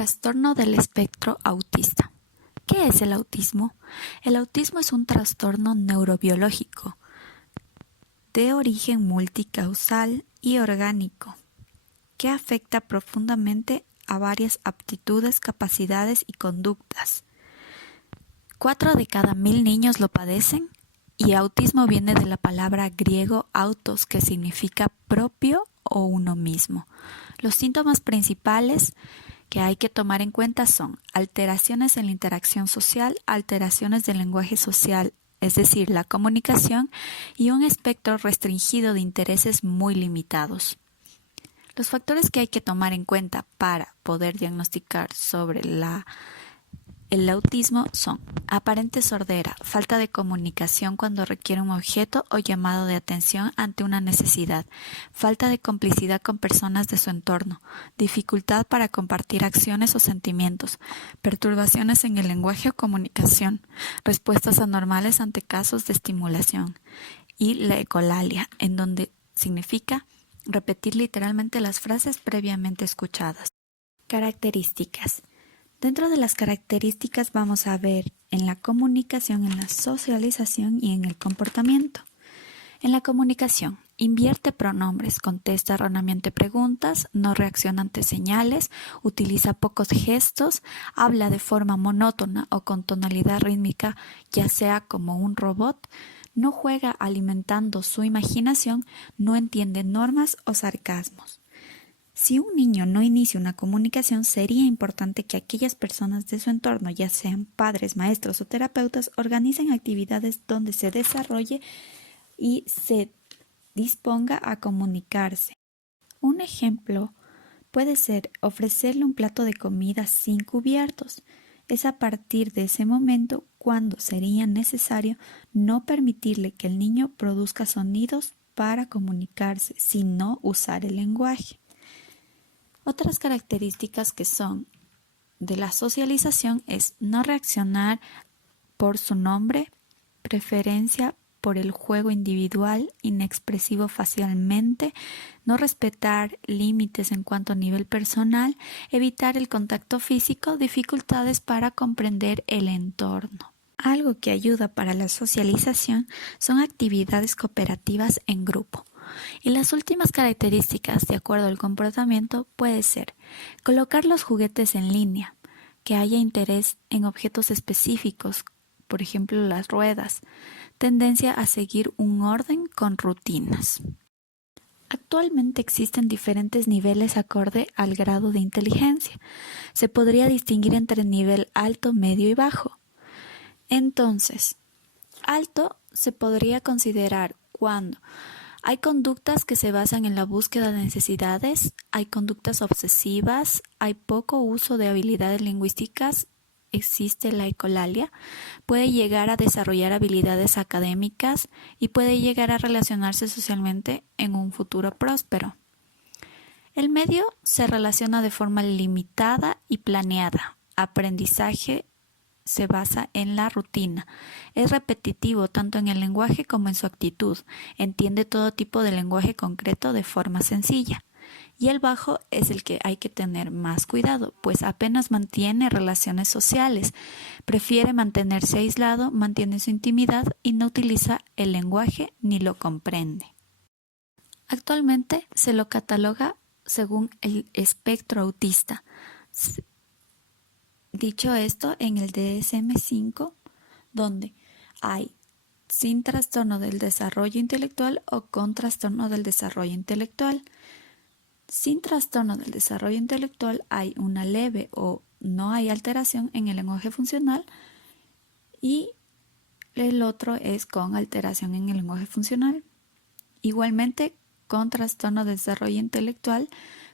Trastorno del espectro autista. ¿Qué es el autismo? El autismo es un trastorno neurobiológico de origen multicausal y orgánico que afecta profundamente a varias aptitudes, capacidades y conductas. 4 de cada 1000 niños lo padecen y autismo viene de la palabra griego autos, que significa propio o uno mismo. Los síntomas principales que hay que tomar en cuenta son alteraciones en la interacción social, alteraciones del lenguaje social, es decir, la comunicación, y un espectro restringido de intereses muy limitados. Los factores que hay que tomar en cuenta para poder diagnosticar sobre el autismo son aparente sordera, falta de comunicación cuando requiere un objeto o llamado de atención ante una necesidad, falta de complicidad con personas de su entorno, dificultad para compartir acciones o sentimientos, perturbaciones en el lenguaje o comunicación, respuestas anormales ante casos de estimulación, y la ecolalia, en donde significa repetir literalmente las frases previamente escuchadas. Características. Dentro de las características vamos a ver en la comunicación, en la socialización y en el comportamiento. En la comunicación, invierte pronombres, contesta erróneamente preguntas, no reacciona ante señales, utiliza pocos gestos, habla de forma monótona o con tonalidad rítmica, ya sea como un robot, no juega alimentando su imaginación, no entiende normas o sarcasmos. Si un niño no inicia una comunicación, sería importante que aquellas personas de su entorno, ya sean padres, maestros o terapeutas, organicen actividades donde se desarrolle y se disponga a comunicarse. Un ejemplo puede ser ofrecerle un plato de comida sin cubiertos. Es a partir de ese momento cuando sería necesario no permitirle que el niño produzca sonidos para comunicarse, sino usar el lenguaje. Otras características que son de la socialización es no reaccionar por su nombre, preferencia por el juego individual, inexpresivo facialmente, no respetar límites en cuanto a nivel personal, evitar el contacto físico, dificultades para comprender el entorno. Algo que ayuda para la socialización son actividades cooperativas en grupo. Y las últimas características, de acuerdo al comportamiento, puede ser colocar los juguetes en línea, que haya interés en objetos específicos, por ejemplo las ruedas, tendencia a seguir un orden con rutinas. Actualmente existen diferentes niveles acorde al grado de inteligencia. Se podría distinguir entre nivel alto, medio y bajo. Entonces, alto se podría considerar cuando hay conductas que se basan en la búsqueda de necesidades, hay conductas obsesivas, hay poco uso de habilidades lingüísticas, existe la ecolalia, puede llegar a desarrollar habilidades académicas y puede llegar a relacionarse socialmente en un futuro próspero. El medio se relaciona de forma limitada y planeada. Aprendizaje se basa en la rutina. Es repetitivo tanto en el lenguaje como en su actitud. Entiende todo tipo de lenguaje concreto de forma sencilla. Y el bajo es el que hay que tener más cuidado, pues apenas mantiene relaciones sociales. Prefiere mantenerse aislado, mantiene su intimidad y no utiliza el lenguaje ni lo comprende. Actualmente se lo cataloga según el espectro autista. Dicho esto, en el DSM-5, donde hay sin trastorno del desarrollo intelectual o con trastorno del desarrollo intelectual. Sin trastorno del desarrollo intelectual hay una leve o no hay alteración en el lenguaje funcional y el otro es con alteración en el lenguaje funcional. Igualmente, con trastorno de desarrollo intelectual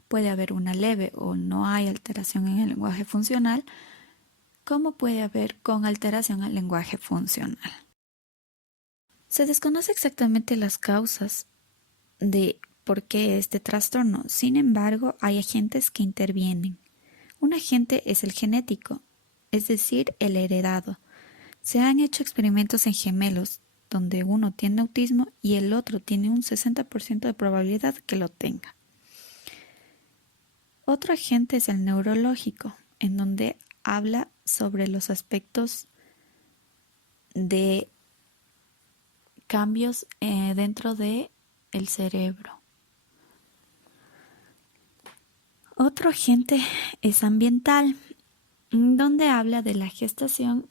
puede haber una leve o no hay alteración en el lenguaje funcional, como puede haber con alteración al lenguaje funcional. Se desconoce exactamente las causas de por qué este trastorno, sin embargo, hay agentes que intervienen. Un agente es el genético, es decir, el heredado. Se han hecho experimentos en gemelos, donde uno tiene autismo y el otro tiene un 60% de probabilidad que lo tenga. Otro agente es el neurológico. en donde habla sobre los aspectos de cambios dentro de el cerebro. Otro agente es ambiental, donde habla de la gestación.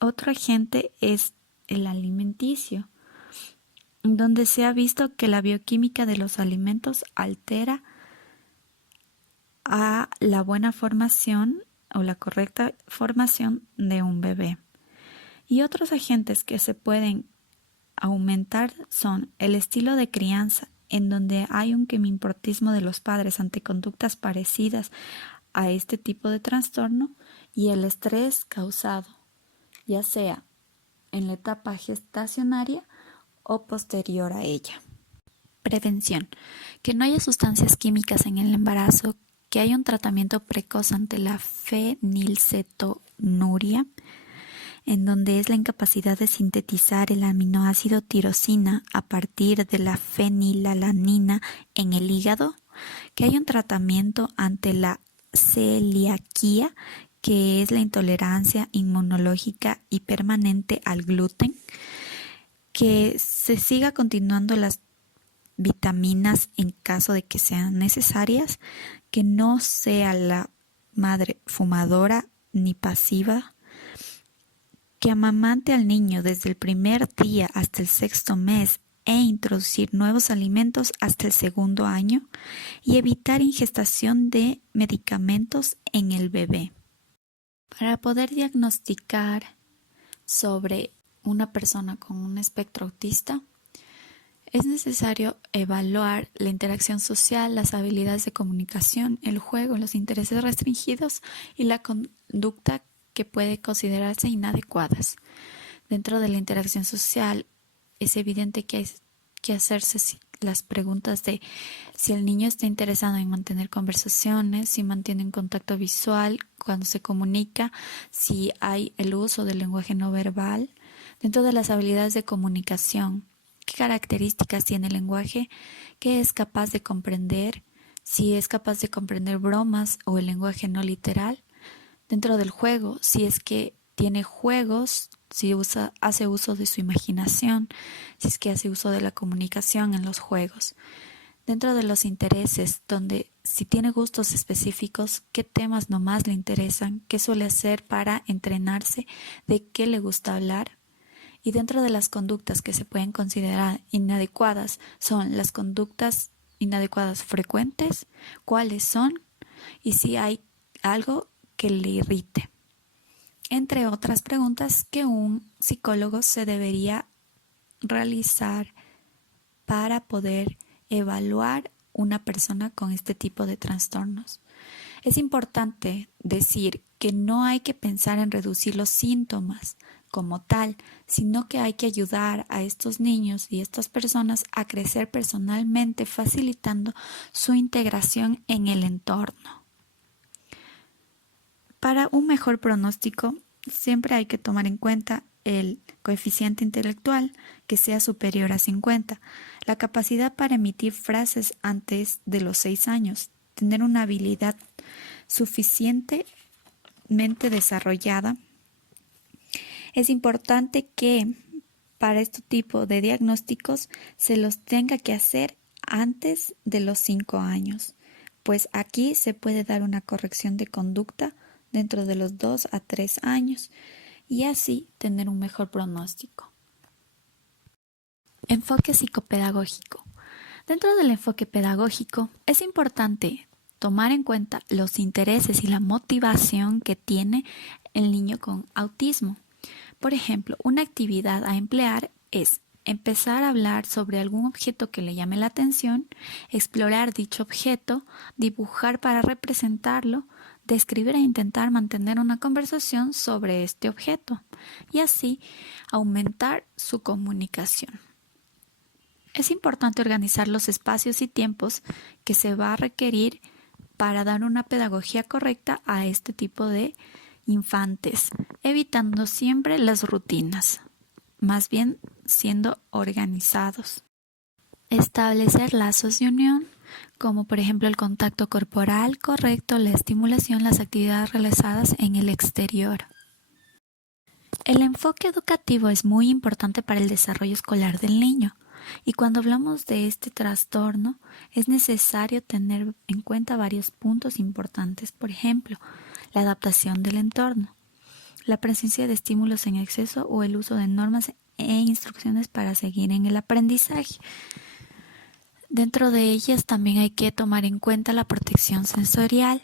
Otro agente es el alimenticio, donde se ha visto que la bioquímica de los alimentos altera a la buena formación o la correcta formación de un bebé. Y otros agentes que se pueden aumentar son el estilo de crianza, en donde hay un quimimportismo de los padres ante conductas parecidas a este tipo de trastorno, y el estrés causado, ya sea en la etapa gestacionaria o posterior a ella. Prevención. Que no haya sustancias químicas en el embarazo, que haya un tratamiento precoz ante la fenilcetonuria, en donde es la incapacidad de sintetizar el aminoácido tirosina a partir de la fenilalanina en el hígado, que haya un tratamiento ante la celiaquía, que es la intolerancia inmunológica y permanente al gluten, que se siga continuando las vitaminas en caso de que sean necesarias, que no sea la madre fumadora ni pasiva, que amamante al niño desde el primer día hasta el 6º mes e introducir nuevos alimentos hasta el 2º año, y evitar ingestación de medicamentos en el bebé. Para poder diagnosticar sobre una persona con un espectro autista, es necesario evaluar la interacción social, las habilidades de comunicación, el juego, los intereses restringidos y la conducta que puede considerarse inadecuadas. Dentro de la interacción social, es evidente que hay que hacerse las preguntas de si el niño está interesado en mantener conversaciones, si mantiene un contacto visual cuando se comunica, si hay el uso del lenguaje no verbal. Dentro de las habilidades de comunicación, ¿qué características tiene el lenguaje? ¿Qué es capaz de comprender? Si es capaz de comprender bromas o el lenguaje no literal. Dentro del juego, si es que tiene juegos, si hace uso de su imaginación, si es que hace uso de la comunicación en los juegos. Dentro de los intereses, donde si tiene gustos específicos, qué temas nomás le interesan, qué suele hacer para entrenarse, de qué le gusta hablar. Y dentro de las conductas que se pueden considerar inadecuadas, son las conductas inadecuadas frecuentes, cuáles son y si hay algo que le irrite. Entre otras preguntas que un psicólogo se debería realizar para poder evaluar una persona con este tipo de trastornos. Es importante decir que no hay que pensar en reducir los síntomas como tal, sino que hay que ayudar a estos niños y estas personas a crecer personalmente, facilitando su integración en el entorno. Para un mejor pronóstico, siempre hay que tomar en cuenta el coeficiente intelectual que sea superior a 50, la capacidad para emitir frases antes de los 6 años, tener una habilidad suficientemente desarrollada. Es importante que para este tipo de diagnósticos se los tenga que hacer antes de los 5 años, pues aquí se puede dar una corrección de conducta dentro de los 2 a 3 años y así tener un mejor pronóstico. Enfoque psicopedagógico. Dentro del enfoque pedagógico es importante tomar en cuenta los intereses y la motivación que tiene el niño con autismo. Por ejemplo, una actividad a emplear es empezar a hablar sobre algún objeto que le llame la atención, explorar dicho objeto, dibujar para representarlo, describir e intentar mantener una conversación sobre este objeto y así aumentar su comunicación. Es importante organizar los espacios y tiempos que se va a requerir para dar una pedagogía correcta a este tipo de infantes, evitando siempre las rutinas, más bien siendo organizados. Establecer lazos de unión. como por ejemplo el contacto corporal correcto, la estimulación, las actividades realizadas en el exterior. El enfoque educativo es muy importante para el desarrollo escolar del niño, y cuando hablamos de este trastorno es necesario tener en cuenta varios puntos importantes. Por ejemplo, la adaptación del entorno, la presencia de estímulos en exceso o el uso de normas e instrucciones para seguir en el aprendizaje. Dentro de ellas también hay que tomar en cuenta la protección sensorial,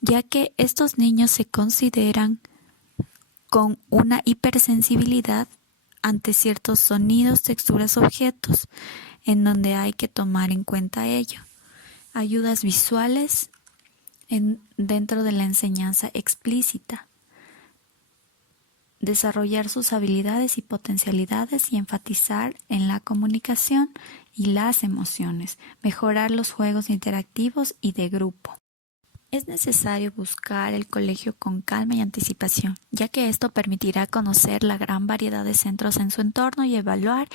ya que estos niños se consideran con una hipersensibilidad ante ciertos sonidos, texturas, objetos, en donde hay que tomar en cuenta ello. Ayudas visuales dentro de la enseñanza explícita. Desarrollar sus habilidades y potencialidades y enfatizar en la comunicación y las emociones. Mejorar los juegos interactivos y de grupo. Es necesario buscar el colegio con calma y anticipación, ya que esto permitirá conocer la gran variedad de centros en su entorno y evaluar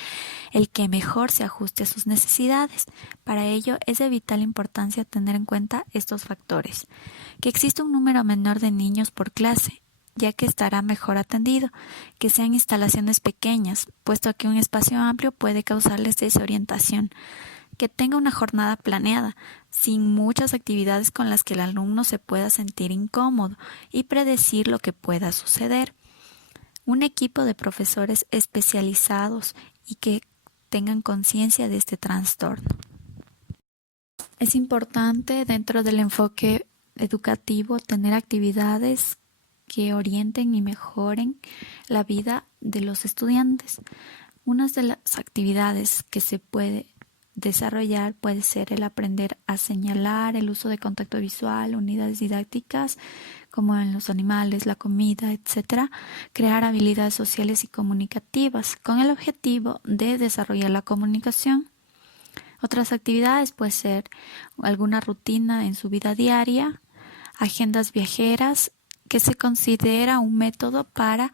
el que mejor se ajuste a sus necesidades. Para ello es de vital importancia tener en cuenta estos factores: que existe un número menor de niños por clase, ya que estará mejor atendido; que sean instalaciones pequeñas, puesto que un espacio amplio puede causarles desorientación; que tenga una jornada planeada, sin muchas actividades con las que el alumno se pueda sentir incómodo y predecir lo que pueda suceder; un equipo de profesores especializados y que tengan conciencia de este trastorno. Es importante dentro del enfoque educativo tener actividades que orienten y mejoren la vida de los estudiantes. Una de las actividades que se puede desarrollar puede ser el aprender a señalar, el uso de contacto visual, unidades didácticas como en los animales, la comida, etc. Crear habilidades sociales y comunicativas con el objetivo de desarrollar la comunicación. Otras actividades puede ser alguna rutina en su vida diaria, agendas viajeras, que se considera un método para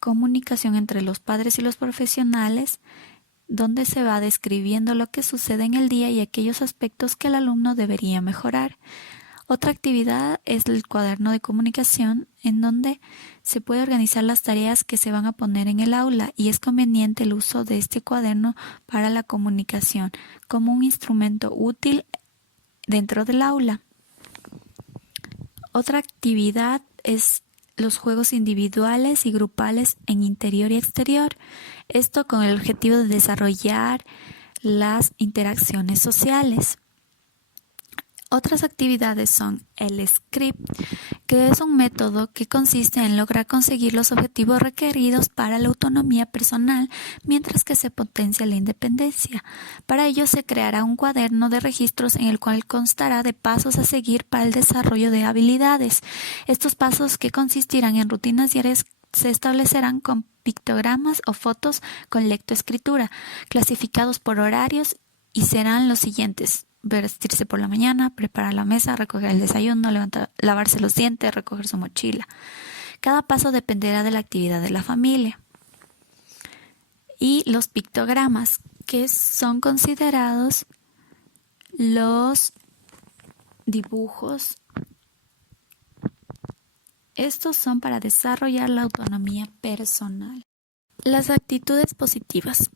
comunicación entre los padres y los profesionales, donde se va describiendo lo que sucede en el día y aquellos aspectos que el alumno debería mejorar. Otra actividad es el cuaderno de comunicación, en donde se puede organizar las tareas que se van a poner en el aula, y es conveniente el uso de este cuaderno para la comunicación como un instrumento útil dentro del aula. Otra actividad es los juegos individuales y grupales en interior y exterior. Esto con el objetivo de desarrollar las interacciones sociales. Otras actividades son el script, que es un método que consiste en lograr conseguir los objetivos requeridos para la autonomía personal, mientras que se potencia la independencia. Para ello se creará un cuaderno de registros en el cual constará de pasos a seguir para el desarrollo de habilidades. Estos pasos, que consistirán en rutinas diarias, se establecerán con pictogramas o fotos con lectoescritura, clasificados por horarios, y serán los siguientes: vestirse por la mañana, preparar la mesa, recoger el desayuno, lavarse los dientes, recoger su mochila. Cada paso dependerá de la actividad de la familia. Y los pictogramas, que son considerados los dibujos. Estos son para desarrollar la autonomía personal. Las actitudes positivas.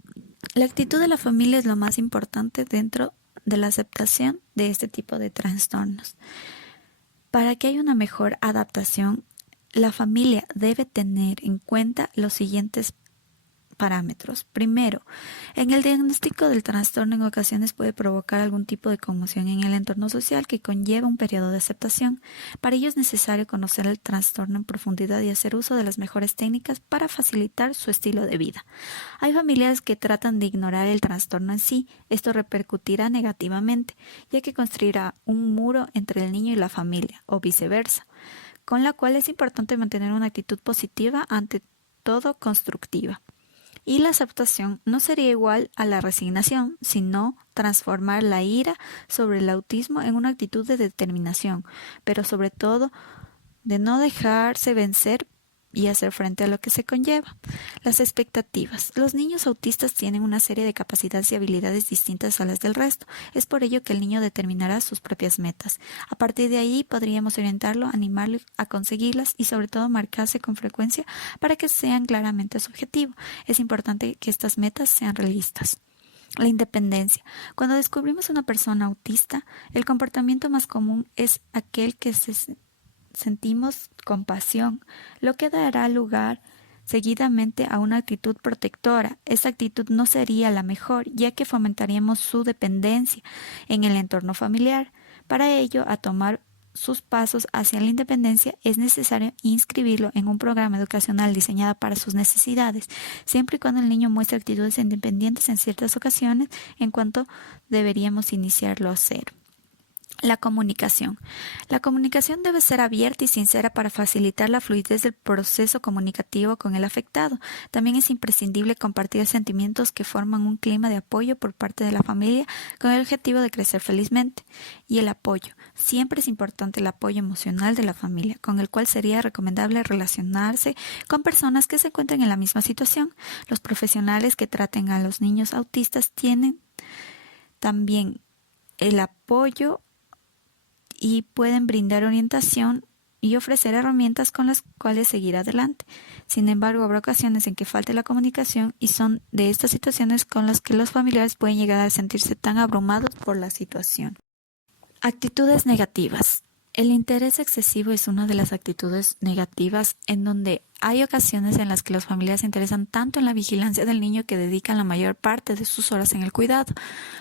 La actitud de la familia es lo más importante dentro de la aceptación de este tipo de trastornos. Para que haya una mejor adaptación, la familia debe tener en cuenta los siguientes parámetros. Primero, en el diagnóstico del trastorno en ocasiones puede provocar algún tipo de conmoción en el entorno social que conlleva un periodo de aceptación. Para ello es necesario conocer el trastorno en profundidad y hacer uso de las mejores técnicas para facilitar su estilo de vida. Hay familias que tratan de ignorar el trastorno en sí. Esto repercutirá negativamente, ya que construirá un muro entre el niño y la familia, o viceversa, con la cual es importante mantener una actitud positiva, ante todo constructiva. Y la aceptación no sería igual a la resignación, sino transformar la ira sobre el autismo en una actitud de determinación, pero sobre todo de no dejarse vencer y hacer frente a lo que se conlleva. Las expectativas. Los niños autistas tienen una serie de capacidades y habilidades distintas a las del resto. Es por ello que el niño determinará sus propias metas. A partir de ahí podríamos orientarlo, animarlo a conseguirlas y sobre todo marcarse con frecuencia para que sean claramente su objetivo. Es importante que estas metas sean realistas. La independencia. Cuando descubrimos una persona autista, el comportamiento más común es aquel que sentimos compasión, lo que dará lugar seguidamente a una actitud protectora. Esta actitud no sería la mejor, ya que fomentaríamos su dependencia en el entorno familiar. Para ello, a tomar sus pasos hacia la independencia, es necesario inscribirlo en un programa educacional diseñado para sus necesidades, siempre y cuando el niño muestre actitudes independientes en ciertas ocasiones, en cuanto deberíamos iniciarlo a cero. La comunicación. La comunicación debe ser abierta y sincera para facilitar la fluidez del proceso comunicativo con el afectado. También es imprescindible compartir sentimientos que forman un clima de apoyo por parte de la familia con el objetivo de crecer felizmente. Y el apoyo. Siempre es importante el apoyo emocional de la familia, con el cual sería recomendable relacionarse con personas que se encuentren en la misma situación. Los profesionales que traten a los niños autistas tienen también el apoyo y pueden brindar orientación y ofrecer herramientas con las cuales seguir adelante. Sin embargo, habrá ocasiones en que falte la comunicación y son de estas situaciones con las que los familiares pueden llegar a sentirse tan abrumados por la situación. Actitudes negativas. El interés excesivo es una de las actitudes negativas en donde hay ocasiones en las que los familiares se interesan tanto en la vigilancia del niño que dedican la mayor parte de sus horas en el cuidado.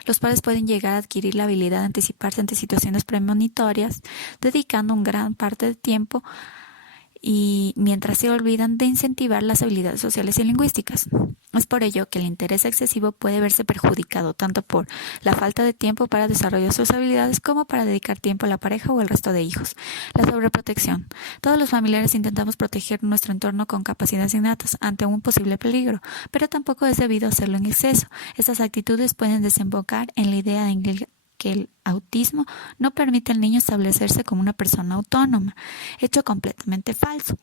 Los padres pueden llegar a adquirir la habilidad de anticiparse ante situaciones premonitorias, dedicando una gran parte del tiempo y mientras se olvidan de incentivar las habilidades sociales y lingüísticas. Es por ello que el interés excesivo puede verse perjudicado tanto por la falta de tiempo para desarrollar sus habilidades como para dedicar tiempo a la pareja o al resto de hijos. La sobreprotección. Todos los familiares intentamos proteger nuestro entorno con capacidades innatas ante un posible peligro, pero tampoco es debido hacerlo en exceso. Estas actitudes pueden desembocar en la idea de que el autismo no permite al niño establecerse como una persona autónoma, hecho completamente falso.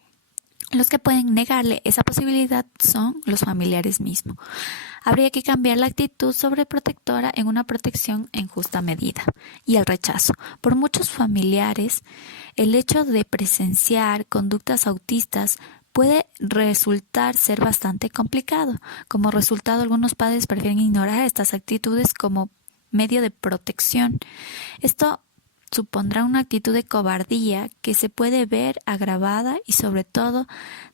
Los que pueden negarle esa posibilidad son los familiares mismos. Habría que cambiar la actitud sobreprotectora en una protección en justa medida. Y el rechazo. Por muchos familiares, el hecho de presenciar conductas autistas puede resultar ser bastante complicado. Como resultado, algunos padres prefieren ignorar estas actitudes como medio de protección. Esto supondrá una actitud de cobardía que se puede ver agravada y sobre todo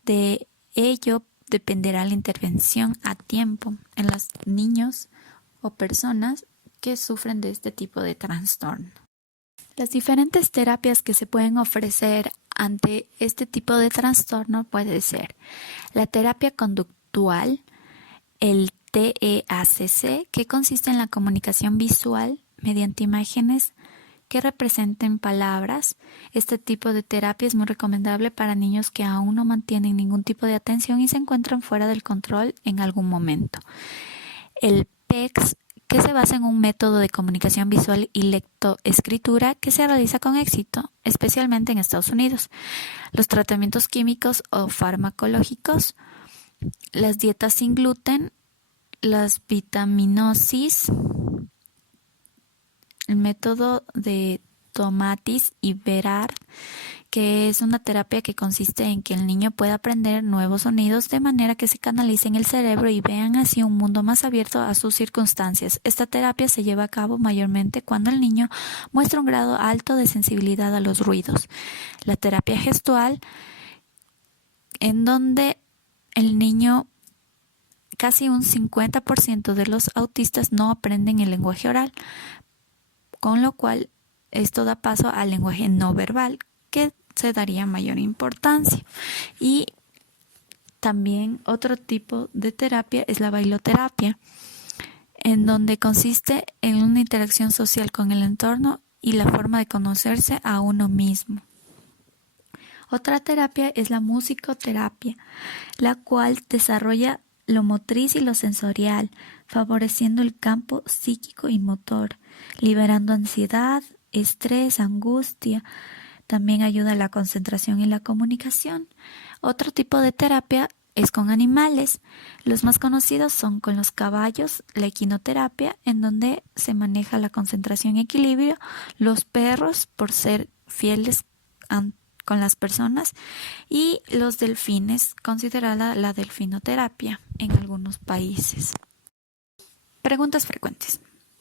de ello dependerá la intervención a tiempo en los niños o personas que sufren de este tipo de trastorno. Las diferentes terapias que se pueden ofrecer ante este tipo de trastorno puede ser la terapia conductual, el TEACC, que consiste en la comunicación visual mediante imágenes que representen palabras. Este tipo de terapia es muy recomendable para niños que aún no mantienen ningún tipo de atención y se encuentran fuera del control en algún momento. El PECS, que se basa en un método de comunicación visual y lectoescritura que se realiza con éxito, especialmente en Estados Unidos. Los tratamientos químicos o farmacológicos, las dietas sin gluten, las vitaminosis, el método de Tomatis y Berard, que es una terapia que consiste en que el niño pueda aprender nuevos sonidos de manera que se canalice en el cerebro y vean así un mundo más abierto a sus circunstancias. Esta terapia se lleva a cabo mayormente cuando el niño muestra un grado alto de sensibilidad a los ruidos. La terapia gestual, en donde el niño, casi un 50% de los autistas no aprenden el lenguaje oral, con lo cual esto da paso al lenguaje no verbal, que se daría mayor importancia. Y también otro tipo de terapia es la bailoterapia, en donde consiste en una interacción social con el entorno y la forma de conocerse a uno mismo. Otra terapia es la musicoterapia, la cual desarrolla lo motriz y lo sensorial, favoreciendo el campo psíquico y motor, liberando ansiedad, estrés, angustia, También ayuda a la concentración y la comunicación. Otro tipo de terapia es con animales. Los más conocidos son con los caballos, la equinoterapia, en donde se maneja la concentración y equilibrio, los perros, por ser fieles con las personas, y los delfines, considerada la delfinoterapia en algunos países. Preguntas frecuentes.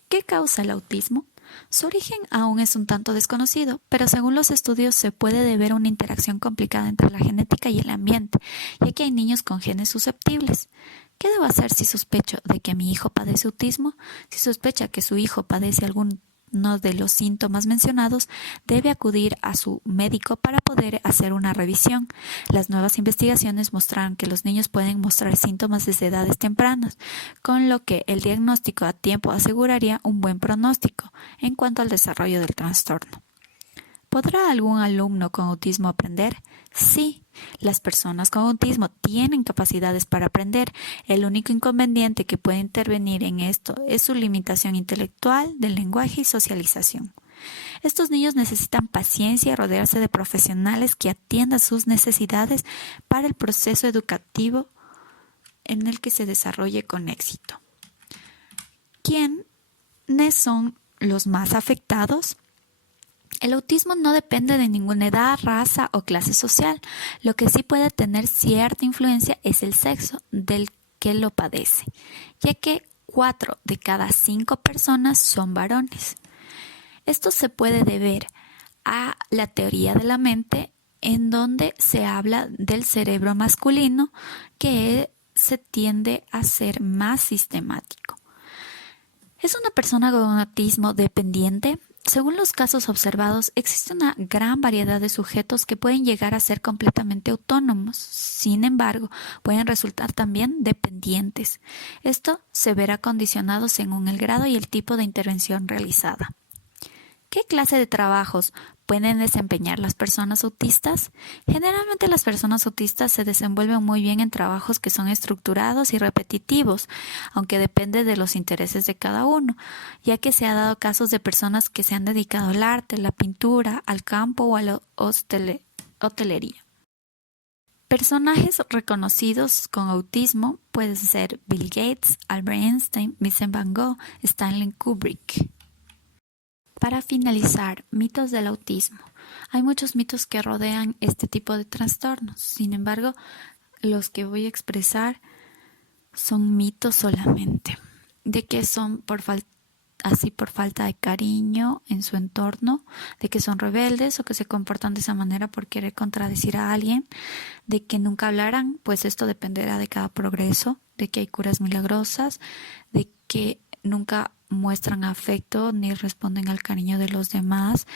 ¿Qué causa el autismo? Su origen aún es un tanto desconocido, pero según los estudios se puede deber a una interacción complicada entre la genética y el ambiente, ya que hay niños con genes susceptibles. ¿Qué debo hacer si sospecho de que mi hijo padece autismo? Si sospecha que su hijo padece alguno de los síntomas mencionados, debe acudir a su médico para poder hacer una revisión. Las nuevas investigaciones mostraron que los niños pueden mostrar síntomas desde edades tempranas, con lo que el diagnóstico a tiempo aseguraría un buen pronóstico en cuanto al desarrollo del trastorno. ¿Podrá algún alumno con autismo aprender? Sí, las personas con autismo tienen capacidades para aprender. El único inconveniente que puede intervenir en esto es su limitación intelectual, del lenguaje y socialización. Estos niños necesitan paciencia y rodearse de profesionales que atiendan sus necesidades para el proceso educativo en el que se desarrolle con éxito. ¿Quiénes son los más afectados? El autismo no depende de ninguna edad, raza o clase social. Lo que sí puede tener cierta influencia es el sexo del que lo padece, ya que 4 de cada 5 personas son varones. Esto se puede deber a la teoría de la mente, en donde se habla del cerebro masculino que se tiende a ser más sistemático. ¿Es una persona con autismo dependiente? Según los casos observados, existe una gran variedad de sujetos que pueden llegar a ser completamente autónomos. Sin embargo, pueden resultar también dependientes. Esto se verá condicionado según el grado y el tipo de intervención realizada. ¿Qué clase de trabajos pueden desempeñar las personas autistas? Generalmente las personas autistas se desenvuelven muy bien en trabajos que son estructurados y repetitivos, aunque depende de los intereses de cada uno, ya que se ha dado casos de personas que se han dedicado al arte, la pintura, al campo o a la hotelería. Personajes reconocidos con autismo pueden ser Bill Gates, Albert Einstein, Vincent Van Gogh, Stanley Kubrick. Para finalizar, mitos del autismo. Hay muchos mitos que rodean este tipo de trastornos. Sin embargo, los que voy a expresar son mitos solamente, de que son por falta de cariño en su entorno, de que son rebeldes o que se comportan de esa manera por querer contradecir a alguien, de que nunca hablarán, pues esto dependerá de cada progreso, de que hay curas milagrosas, de que nunca muestran afecto ni responden al cariño de los demás,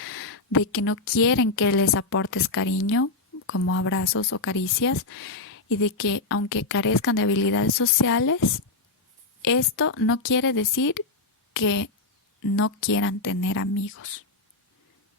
de que no quieren que les aportes cariño como abrazos o caricias, y de que aunque carezcan de habilidades sociales, esto no quiere decir que no quieran tener amigos.